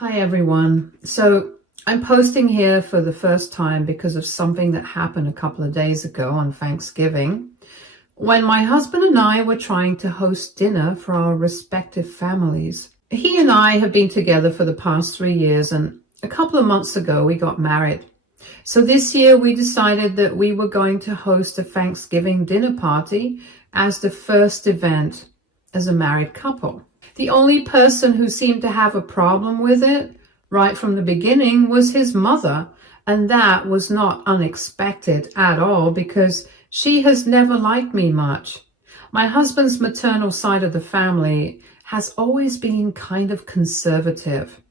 Hi everyone. So I'm posting here for the first time because of something that happened a couple of days ago on Thanksgiving, when my husband and I were trying to host dinner for our respective families. He and I have been together for the past 3 years, and a couple of months ago we got married. So this year we decided that we were going to host a Thanksgiving dinner party as the first event as a married couple. The only person who seemed to have a problem with it right from the beginning was his mother, and that was not unexpected at all because she has never liked me much. My husband's maternal side of the family has always been kind of conservative.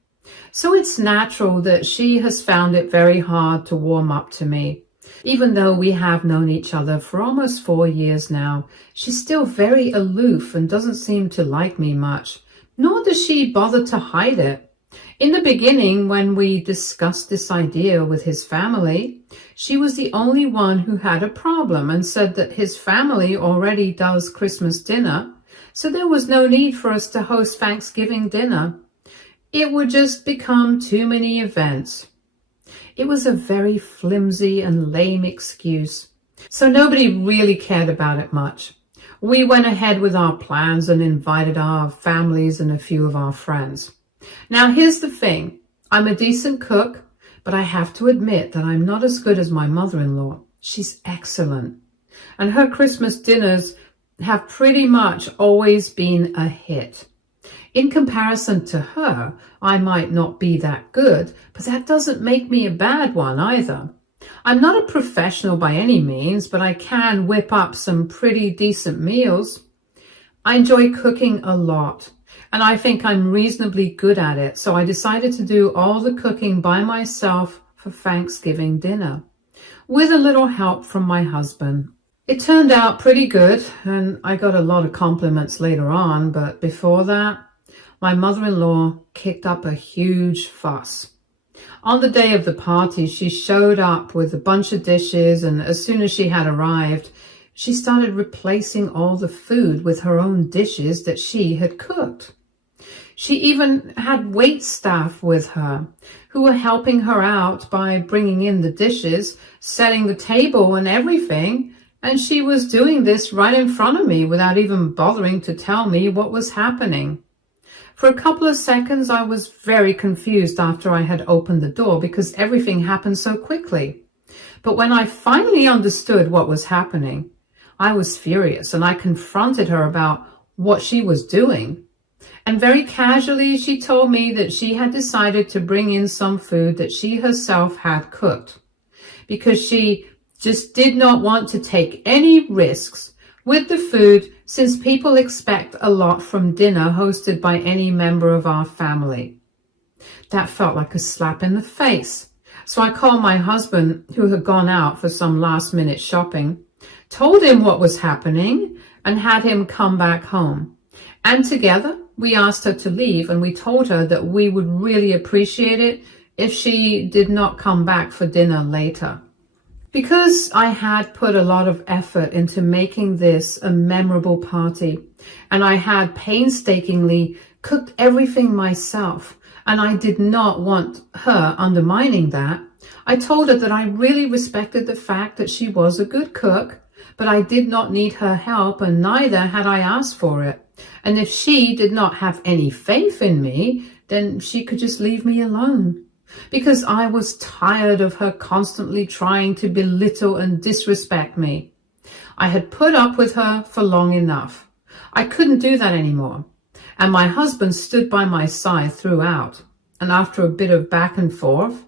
So it's natural that she has found it very hard to warm up to me. Even though we have known each other for almost 4 years now, she's still very aloof and doesn't seem to like me much, nor does she bother to hide it. In the beginning, when we discussed this idea with his family, she was the only one who had a problem and said that his family already does Christmas dinner, so there was no need for us to host Thanksgiving dinner. It would just become too many events. It was a very flimsy and lame excuse, so nobody really cared about it much. We went ahead with our plans and invited our families and a few of our friends. Now here's the thing, I'm a decent cook, but I have to admit that I'm not as good as my mother-in-law. She's excellent, and her Christmas dinners have pretty much always been a hit. In comparison to her, I might not be that good, but that doesn't make me a bad one either. I'm not a professional by any means, but I can whip up some pretty decent meals. I enjoy cooking a lot, and I think I'm reasonably good at it, so I decided to do all the cooking by myself for Thanksgiving dinner, with a little help from my husband. It turned out pretty good, and I got a lot of compliments later on, but before that, my mother-in-law kicked up a huge fuss. On the day of the party, she showed up with a bunch of dishes, and as soon as she had arrived, she started replacing all the food with her own dishes that she had cooked. She even had wait staff with her who were helping her out by bringing in the dishes, setting the table and everything, and she was doing this right in front of me without even bothering to tell me what was happening. For a couple of seconds, I was very confused after I had opened the door because everything happened so quickly. But when I finally understood what was happening, I was furious and I confronted her about what she was doing. And very casually, she told me that she had decided to bring in some food that she herself had cooked because she just did not want to take any risks with the food, since people expect a lot from dinner hosted by any member of our family. That felt like a slap in the face. So I called my husband, who had gone out for some last-minute shopping, told him what was happening, and had him come back home. And together, we asked her to leave, and we told her that we would really appreciate it if she did not come back for dinner later. Because I had put a lot of effort into making this a memorable party, and I had painstakingly cooked everything myself, and I did not want her undermining that, I told her that I really respected the fact that she was a good cook, but I did not need her help, and neither had I asked for it. And if she did not have any faith in me, then she could just leave me alone. Because I was tired of her constantly trying to belittle and disrespect me. I had put up with her for long enough. I couldn't do that anymore. And my husband stood by my side throughout. And after a bit of back and forth,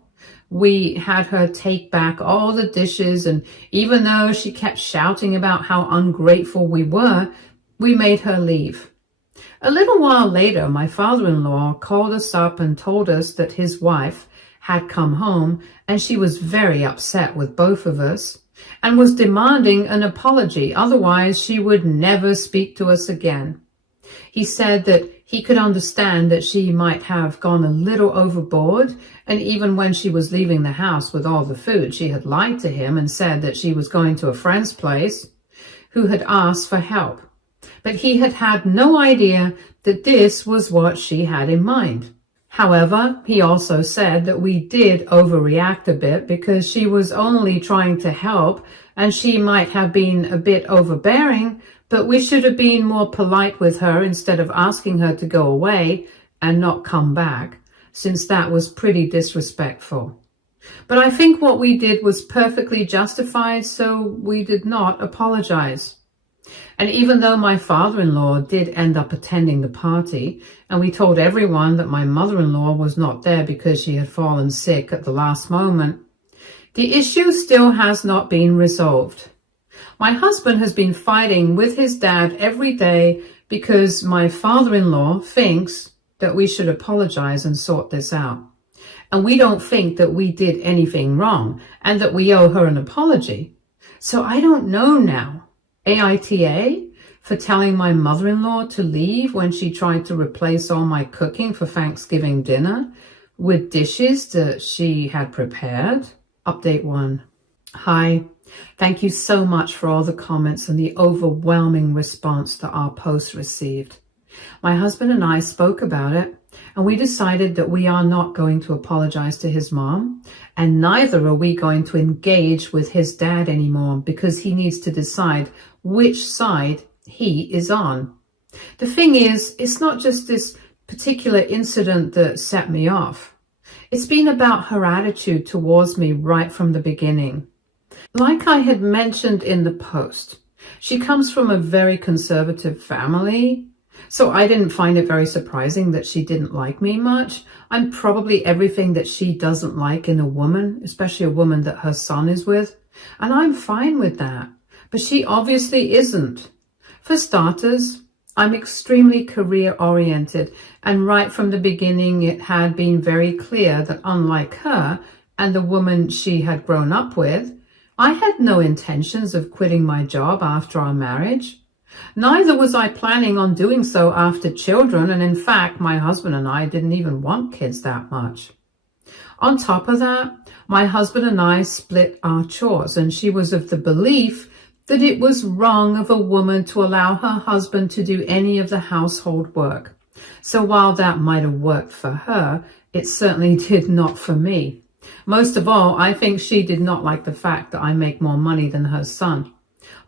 we had her take back all the dishes, and even though she kept shouting about how ungrateful we were, we made her leave. A little while later, my father-in-law called us up and told us that his wife had come home, and she was very upset with both of us and was demanding an apology, otherwise she would never speak to us again. He said that he could understand that she might have gone a little overboard, and even when she was leaving the house with all the food, she had lied to him and said that she was going to a friend's place who had asked for help. But he had had no idea that this was what she had in mind. However, he also said that we did overreact a bit because she was only trying to help and she might have been a bit overbearing, but we should have been more polite with her instead of asking her to go away and not come back, since that was pretty disrespectful. But I think what we did was perfectly justified, so we did not apologize. And even though my father-in-law did end up attending the party, and we told everyone that my mother-in-law was not there because she had fallen sick at the last moment, the issue still has not been resolved. My husband has been fighting with his dad every day because my father-in-law thinks that we should apologize and sort this out. And we don't think that we did anything wrong and that we owe her an apology. So I don't know now. AITA for telling my mother-in-law to leave when she tried to replace all my cooking for Thanksgiving dinner with dishes that she had prepared. Update 1. Hi. Thank you so much for all the comments and the overwhelming response that our post received. My husband and I spoke about it, and we decided that we are not going to apologize to his mom, and neither are we going to engage with his dad anymore because he needs to decide which side he is on. The thing is, it's not just this particular incident that set me off. It's been about her attitude towards me right from the beginning. Like I had mentioned in the post, she comes from a very conservative family, so I didn't find it very surprising that she didn't like me much. I'm probably everything that she doesn't like in a woman, especially a woman that her son is with, and I'm fine with that. But she obviously isn't. For starters, I'm extremely career-oriented, and right from the beginning it had been very clear that unlike her and the woman she had grown up with, I had no intentions of quitting my job after our marriage. Neither was I planning on doing so after children, and in fact, my husband and I didn't even want kids that much. On top of that, my husband and I split our chores, and she was of the belief that it was wrong of a woman to allow her husband to do any of the household work. So while that might have worked for her, it certainly did not for me. Most of all, I think she did not like the fact that I make more money than her son.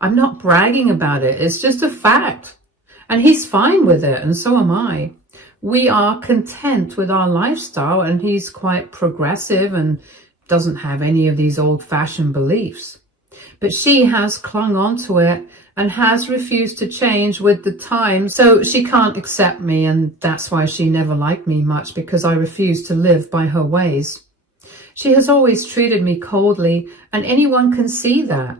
I'm not bragging about it, it's just a fact. And he's fine with it, and so am I. We are content with our lifestyle, and he's quite progressive and doesn't have any of these old-fashioned beliefs. But she has clung on to it and has refused to change with the times, so she can't accept me, and that's why she never liked me much, because I refuse to live by her ways. She has always treated me coldly, and anyone can see that.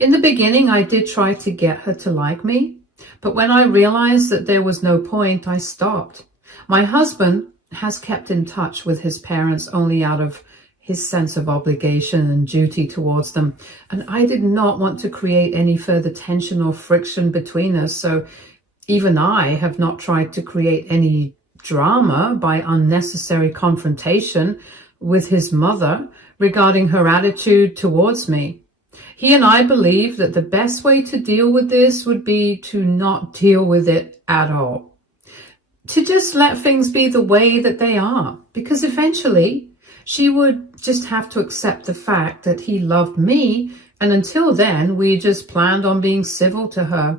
In the beginning, I did try to get her to like me, but when I realized that there was no point, I stopped. My husband has kept in touch with his parents only out of his sense of obligation and duty towards them, and I did not want to create any further tension or friction between us, so even I have not tried to create any drama by unnecessary confrontation with his mother regarding her attitude towards me. He and I believe that the best way to deal with this would be to not deal with it at all. To just let things be the way that they are, because eventually she would just have to accept the fact that he loved me, and until then we just planned on being civil to her.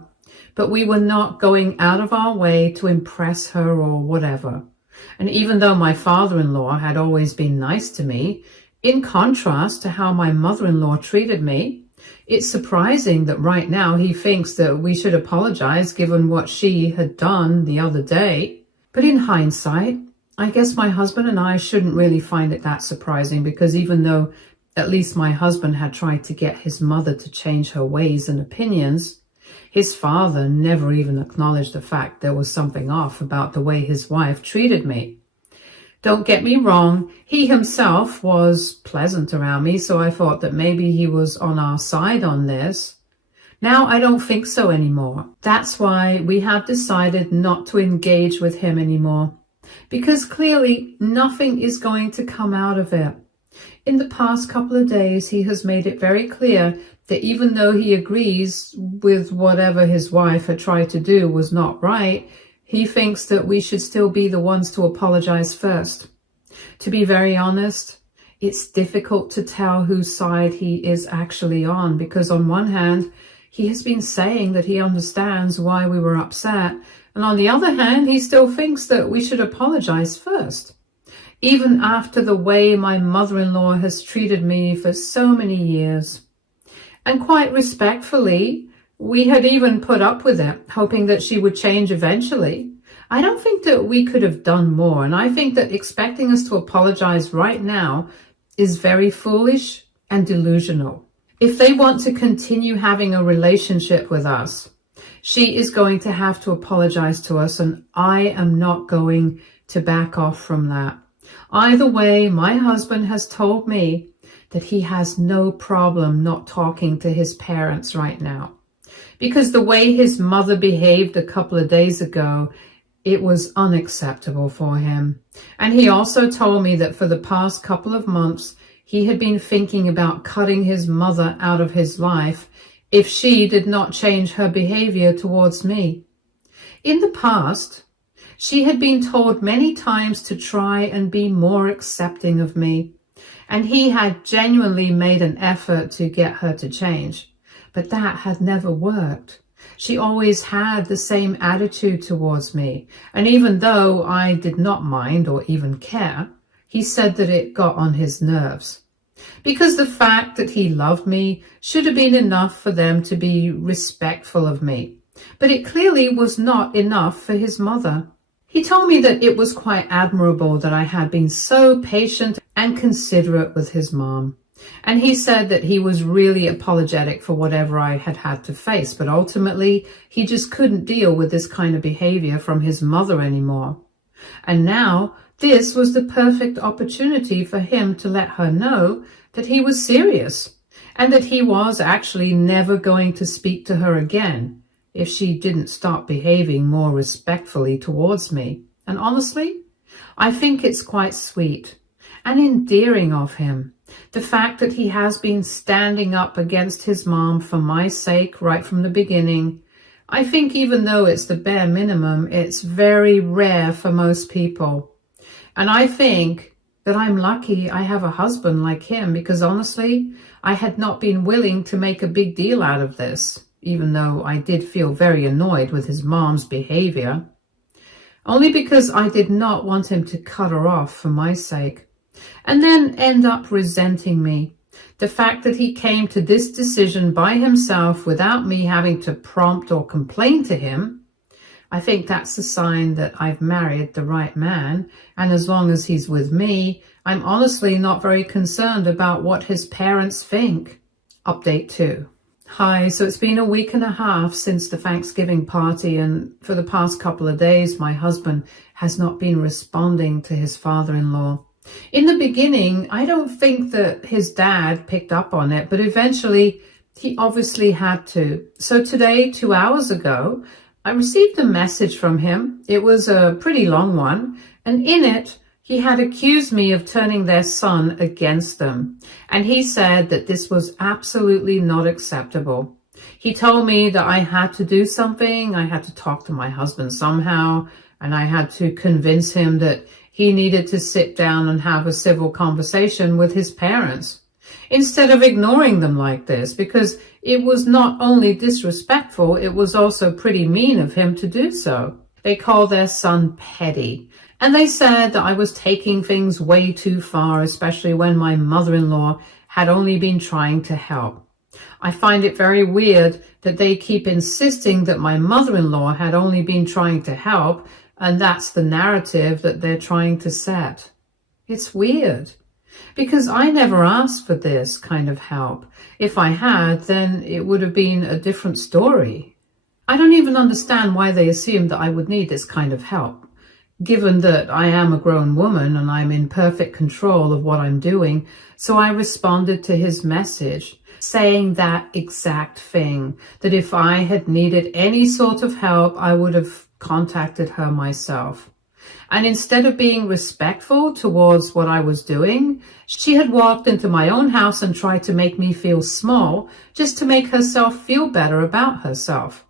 But we were not going out of our way to impress her or whatever. And even though my father-in-law had always been nice to me, in contrast to how my mother-in-law treated me, it's surprising that right now he thinks that we should apologize given what she had done the other day. But in hindsight, I guess my husband and I shouldn't really find it that surprising, because even though at least my husband had tried to get his mother to change her ways and opinions, his father never even acknowledged the fact there was something off about the way his wife treated me. Don't get me wrong, he himself was pleasant around me, so I thought that maybe he was on our side on this. Now I don't think so anymore. That's why we have decided not to engage with him anymore, because clearly nothing is going to come out of it. In the past couple of days, he has made it very clear that even though he agrees with whatever his wife had tried to do was not right, He thinks that we should still be the ones to apologize first. To be very honest, it's difficult to tell whose side he is actually on, because on one hand, he has been saying that he understands why we were upset, and on the other hand, he still thinks that we should apologize first. Even after the way my mother-in-law has treated me for so many years. And quite respectfully, we had even put up with it, hoping that she would change eventually. I don't think that we could have done more, and I think that expecting us to apologize right now is very foolish and delusional. If they want to continue having a relationship with us, she is going to have to apologize to us, and I am not going to back off from that. Either way, my husband has told me that he has no problem not talking to his parents right now. Because the way his mother behaved a couple of days ago, it was unacceptable for him. And he also told me that for the past couple of months, he had been thinking about cutting his mother out of his life if she did not change her behavior towards me. In the past, she had been told many times to try and be more accepting of me, and he had genuinely made an effort to get her to change. But that had never worked. She always had the same attitude towards me, and even though I did not mind or even care, he said that it got on his nerves. Because the fact that he loved me should have been enough for them to be respectful of me, but it clearly was not enough for his mother. He told me that it was quite admirable that I had been so patient and considerate with his mom. And he said that he was really apologetic for whatever I had had to face, but ultimately he just couldn't deal with this kind of behavior from his mother anymore. And now this was the perfect opportunity for him to let her know that he was serious and that he was actually never going to speak to her again if she didn't stop behaving more respectfully towards me. And honestly, I think it's quite sweet and endearing of him. The fact that he has been standing up against his mom for my sake right from the beginning. I think even though it's the bare minimum, it's very rare for most people. And I think that I'm lucky I have a husband like him, because honestly, I had not been willing to make a big deal out of this, even though I did feel very annoyed with his mom's behavior. Only because I did not want him to cut her off for my sake, and then end up resenting me. The fact that he came to this decision by himself without me having to prompt or complain to him, I think that's a sign that I've married the right man, and as long as he's with me, I'm honestly not very concerned about what his parents think. Update 2. Hi, so it's been a week and a half since the Thanksgiving party, and for the past couple of days, my husband has not been responding to his father-in-law. In the beginning, I don't think that his dad picked up on it, but eventually he obviously had to. So today, 2 hours ago, I received a message from him. It was a pretty long one, and in it, he had accused me of turning their son against them, and he said that this was absolutely not acceptable. He told me that I had to do something, I had to talk to my husband somehow, and I had to convince him that he needed to sit down and have a civil conversation with his parents, instead of ignoring them like this, because it was not only disrespectful, it was also pretty mean of him to do so. They call their son petty. And they said that I was taking things way too far, especially when my mother-in-law had only been trying to help. I find it very weird that they keep insisting that my mother-in-law had only been trying to help, and that's the narrative that they're trying to set. It's weird, because I never asked for this kind of help. If I had, then it would have been a different story. I don't even understand why they assumed that I would need this kind of help, given that I am a grown woman and I'm in perfect control of what I'm doing. So I responded to his message, saying that exact thing, that if I had needed any sort of help, I would have contacted her myself. And instead of being respectful towards what I was doing, she had walked into my own house and tried to make me feel small, just to make herself feel better about herself.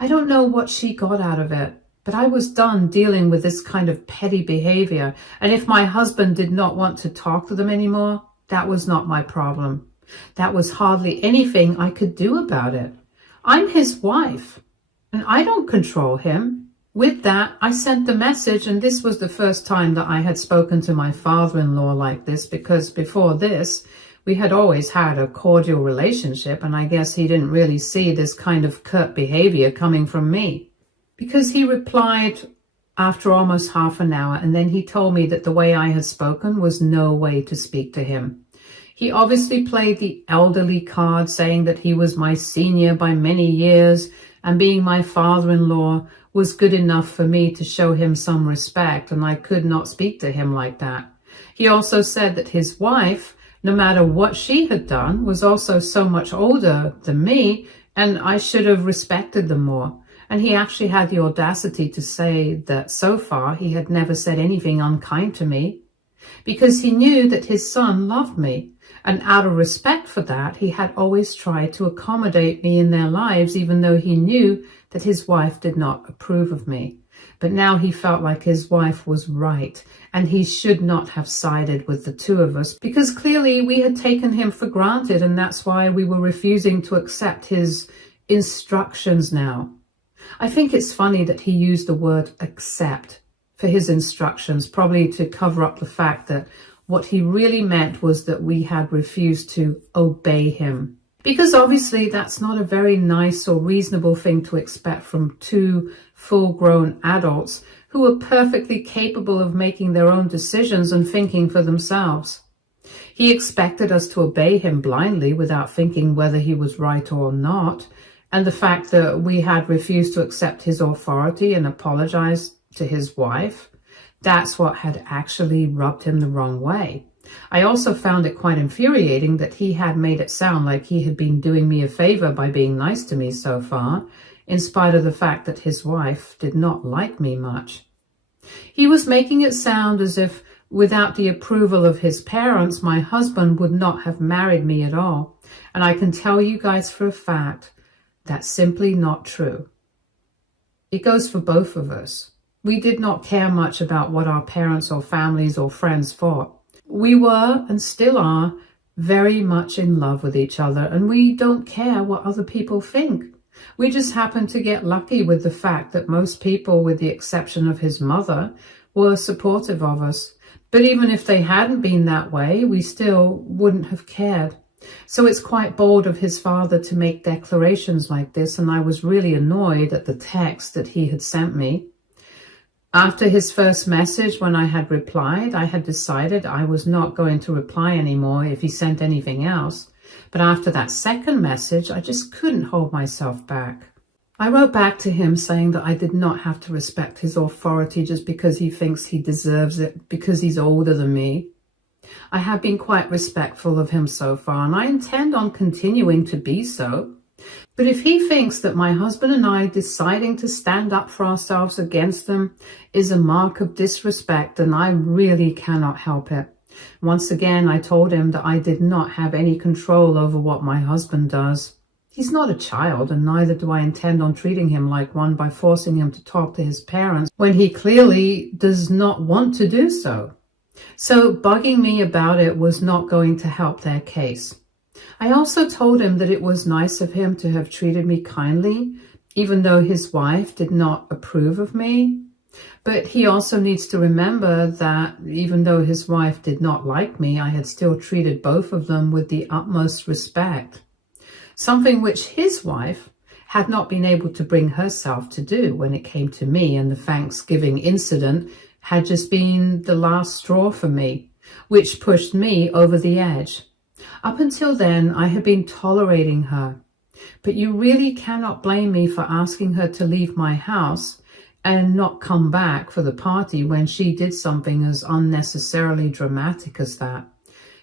I don't know what she got out of it, But I was done dealing with this kind of petty behavior, and if my husband did not want to talk to them anymore, that was not my problem. That was hardly anything I could do about it. I'm his wife, and I don't control him. With that, I sent the message, and this was the first time that I had spoken to my father-in-law like this, because before this, we had always had a cordial relationship, and I guess he didn't really see this kind of curt behavior coming from me. Because he replied after almost half an hour, and then he told me that the way I had spoken was no way to speak to him. He obviously played the elderly card, saying that he was my senior by many years, and being my father-in-law was good enough for me to show him some respect, and I could not speak to him like that. He also said that his wife, no matter what she had done, was also so much older than me, and I should have respected them more. And he actually had the audacity to say that so far he had never said anything unkind to me, because he knew that his son loved me. And out of respect for that, he had always tried to accommodate me in their lives, even though he knew that his wife did not approve of me. But now he felt like his wife was right, and he should not have sided with the two of us, because clearly we had taken him for granted, and that's why we were refusing to accept his instructions now. I think it's funny that he used the word accept for his instructions, probably to cover up the fact that what he really meant was that we had refused to obey him. Because obviously that's not a very nice or reasonable thing to expect from two full-grown adults who are perfectly capable of making their own decisions and thinking for themselves. He expected us to obey him blindly without thinking whether he was right or not, and the fact that we had refused to accept his authority and apologize to his wife, that's what had actually rubbed him the wrong way. I also found it quite infuriating that he had made it sound like he had been doing me a favor by being nice to me so far, in spite of the fact that his wife did not like me much. He was making it sound as if without the approval of his parents, my husband would not have married me at all. And I can tell you guys for a fact, that's simply not true. It goes for both of us. We did not care much about what our parents or families or friends thought. We were, and still are, very much in love with each other, and we don't care what other people think. We just happen to get lucky with the fact that most people, with the exception of his mother, were supportive of us. But even if they hadn't been that way, we still wouldn't have cared. So it's quite bold of his father to make declarations like this, and I was really annoyed at the text that he had sent me. After his first message, when I had replied, I had decided I was not going to reply anymore if he sent anything else. But after that second message, I just couldn't hold myself back. I wrote back to him saying that I did not have to respect his authority just because he thinks he deserves it, because he's older than me. I have been quite respectful of him so far, and I intend on continuing to be so. But if he thinks that my husband and I deciding to stand up for ourselves against them is a mark of disrespect, then I really cannot help it. Once again, I told him that I did not have any control over what my husband does. He's not a child, and neither do I intend on treating him like one by forcing him to talk to his parents when he clearly does not want to do so. So bugging me about it was not going to help their case. I also told him that it was nice of him to have treated me kindly, even though his wife did not approve of me. But he also needs to remember that even though his wife did not like me, I had still treated both of them with the utmost respect. Something which his wife had not been able to bring herself to do when it came to me, and the Thanksgiving incident had just been the last straw for me, which pushed me over the edge. Up until then, I had been tolerating her, but you really cannot blame me for asking her to leave my house and not come back for the party when she did something as unnecessarily dramatic as that,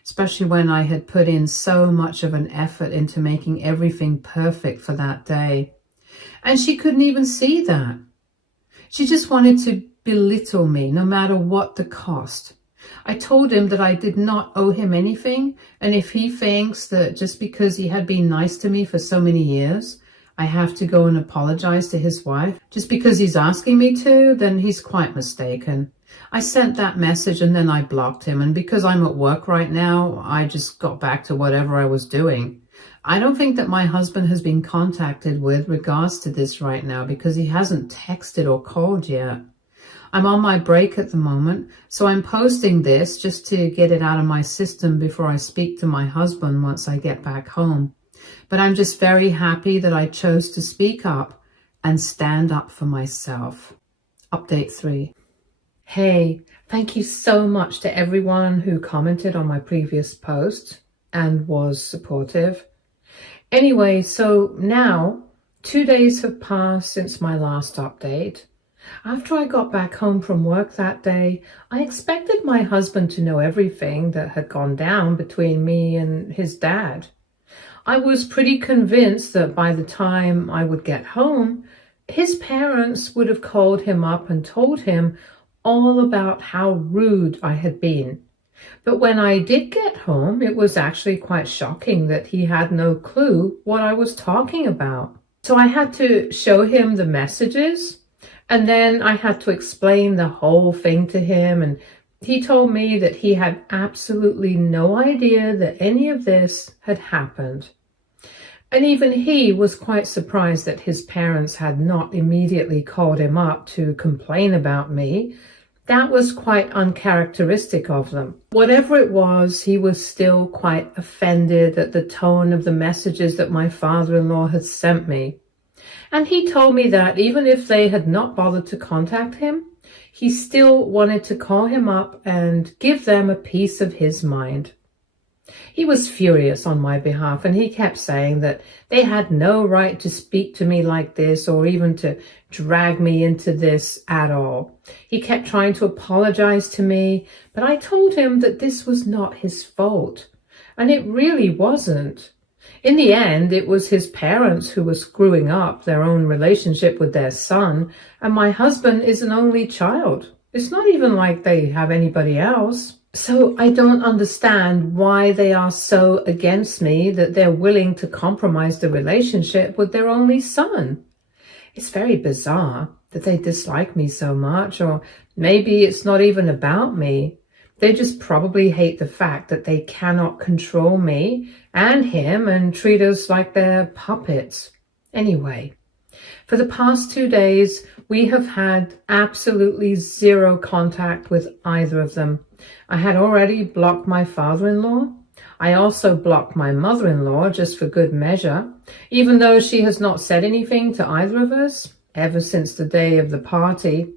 especially when I had put in so much of an effort into making everything perfect for that day. And she couldn't even see that. She just wanted to belittle me, no matter what the cost. I told him that I did not owe him anything, and if he thinks that just because he had been nice to me for so many years, I have to go and apologize to his wife just because he's asking me to, then he's quite mistaken. I sent that message and then I blocked him, and because I'm at work right now, I just got back to whatever I was doing. I don't think that my husband has been contacted with regards to this right now because he hasn't texted or called yet. I'm on my break at the moment, so I'm posting this just to get it out of my system before I speak to my husband once I get back home. But I'm just very happy that I chose to speak up and stand up for myself. Update 3. Hey, thank you so much to everyone who commented on my previous post and was supportive. Anyway, so now 2 days have passed since my last update. After I got back home from work that day, I expected my husband to know everything that had gone down between me and his dad. I was pretty convinced that by the time I would get home, his parents would have called him up and told him all about how rude I had been. But when I did get home, it was actually quite shocking that he had no clue what I was talking about. So I had to show him the messages, and then I had to explain the whole thing to him, and he told me that he had absolutely no idea that any of this had happened. And even he was quite surprised that his parents had not immediately called him up to complain about me. That was quite uncharacteristic of them. Whatever it was, he was still quite offended at the tone of the messages that my father-in-law had sent me. And he told me that even if they had not bothered to contact him, he still wanted to call him up and give them a piece of his mind. He was furious on my behalf, and he kept saying that they had no right to speak to me like this or even to drag me into this at all. He kept trying to apologize to me, but I told him that this was not his fault, and it really wasn't. In the end, it was his parents who were screwing up their own relationship with their son, and my husband is an only child. It's not even like they have anybody else. So I don't understand why they are so against me that they're willing to compromise the relationship with their only son. It's very bizarre that they dislike me so much, or maybe it's not even about me. They just probably hate the fact that they cannot control me and him and treat us like they're puppets. Anyway, for the past 2 days, we have had absolutely zero contact with either of them. I had already blocked my father-in-law. I also blocked my mother-in-law just for good measure, even though she has not said anything to either of us ever since the day of the party.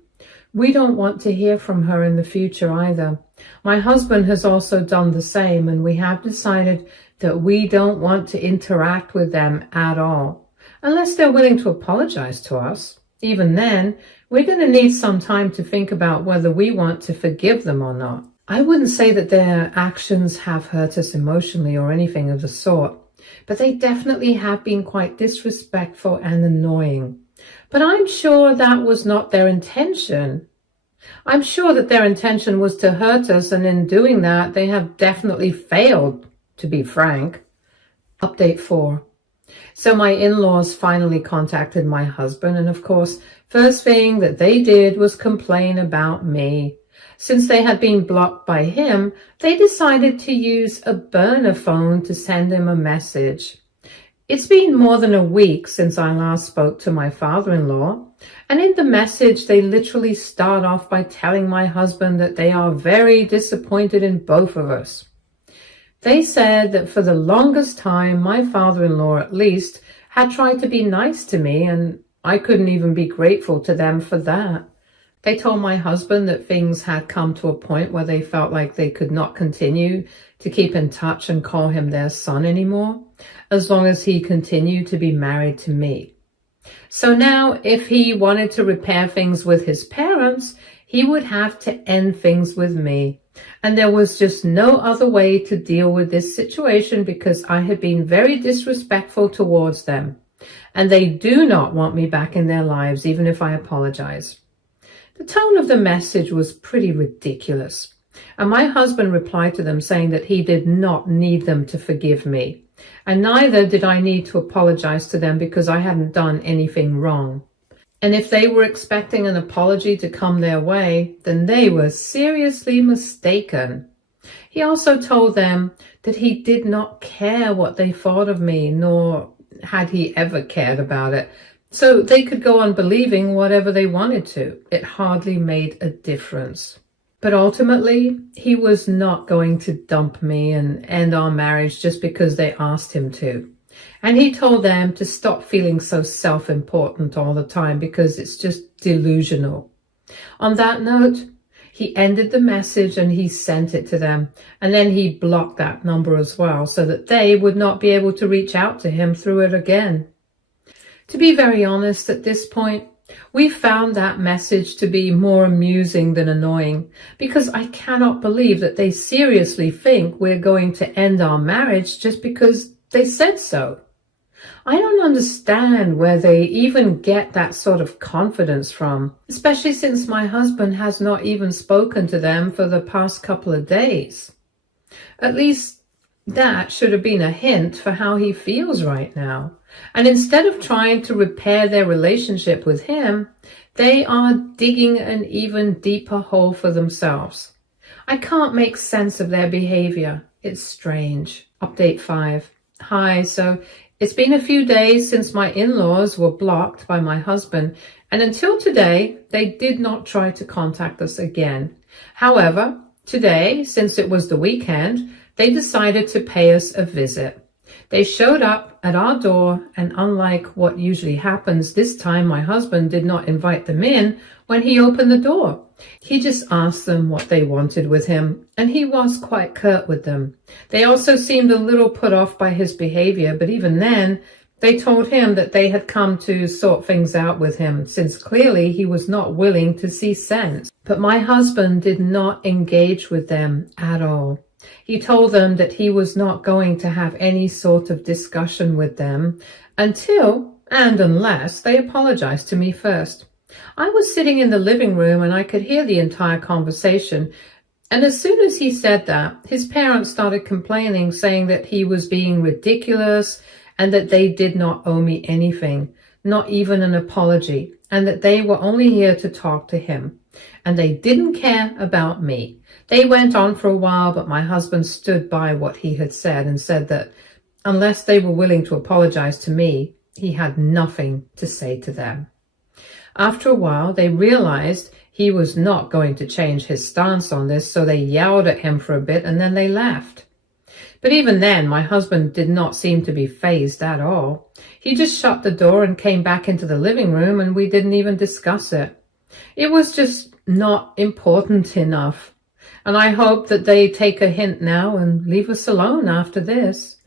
We don't want to hear from her in the future either. My husband has also done the same, and we have decided that we don't want to interact with them at all, unless they're willing to apologize to us. Even then, we're going to need some time to think about whether we want to forgive them or not. I wouldn't say that their actions have hurt us emotionally or anything of the sort, but they definitely have been quite disrespectful and annoying. But I'm sure that was not their intention. I'm sure that their intention was to hurt us, and in doing that, they have definitely failed, to be frank. Update 4. So my in-laws finally contacted my husband, and of course, first thing that they did was complain about me. Since they had been blocked by him, they decided to use a burner phone to send him a message. It's been more than a week since I last spoke to my father-in-law, and in the message they literally start off by telling my husband that they are very disappointed in both of us. They said that for the longest time, my father-in-law at least had tried to be nice to me, and I couldn't even be grateful to them for that. They told my husband that things had come to a point where they felt like they could not continue to keep in touch and call him their son anymore, as long as he continued to be married to me. So now, if he wanted to repair things with his parents, he would have to end things with me. And there was just no other way to deal with this situation because I had been very disrespectful towards them. And they do not want me back in their lives, even if I apologize. The tone of the message was pretty ridiculous. And my husband replied to them saying that he did not need them to forgive me. And neither did I need to apologize to them because I hadn't done anything wrong. And if they were expecting an apology to come their way, then they were seriously mistaken. He also told them that he did not care what they thought of me, nor had he ever cared about it. So they could go on believing whatever they wanted to. It hardly made a difference. But ultimately, he was not going to dump me and end our marriage just because they asked him to. And he told them to stop feeling so self-important all the time because it's just delusional. On that note, he ended the message and he sent it to them. And then he blocked that number as well so that they would not be able to reach out to him through it again. To be very honest, at this point, we found that message to be more amusing than annoying because I cannot believe that they seriously think we're going to end our marriage just because they said so. I don't understand where they even get that sort of confidence from, especially since my husband has not even spoken to them for the past couple of days. At least that should have been a hint for how he feels right now. And instead of trying to repair their relationship with him, they are digging an even deeper hole for themselves. I can't make sense of their behavior. It's strange. Update 5. Hi, so it's been a few days since my in-laws were blocked by my husband, and until today, they did not try to contact us again. However, today, since it was the weekend, they decided to pay us a visit. They showed up at our door, and unlike what usually happens, this time my husband did not invite them in when he opened the door. He just asked them what they wanted with him, and he was quite curt with them. They also seemed a little put off by his behavior, but even then, they told him that they had come to sort things out with him, since clearly he was not willing to see sense. But my husband did not engage with them at all. He told them that he was not going to have any sort of discussion with them until and unless they apologized to me first. I was sitting in the living room and I could hear the entire conversation. And as soon as he said that, his parents started complaining, saying that he was being ridiculous and that they did not owe me anything, not even an apology, and that they were only here to talk to him. And they didn't care about me. They went on for a while, but my husband stood by what he had said and said that unless they were willing to apologize to me, he had nothing to say to them. After a while, they realized he was not going to change his stance on this, so they yelled at him for a bit and then they left. But even then, my husband did not seem to be fazed at all. He just shut the door and came back into the living room, and we didn't even discuss it. It was just not important enough. And I hope that they take a hint now and leave us alone after this.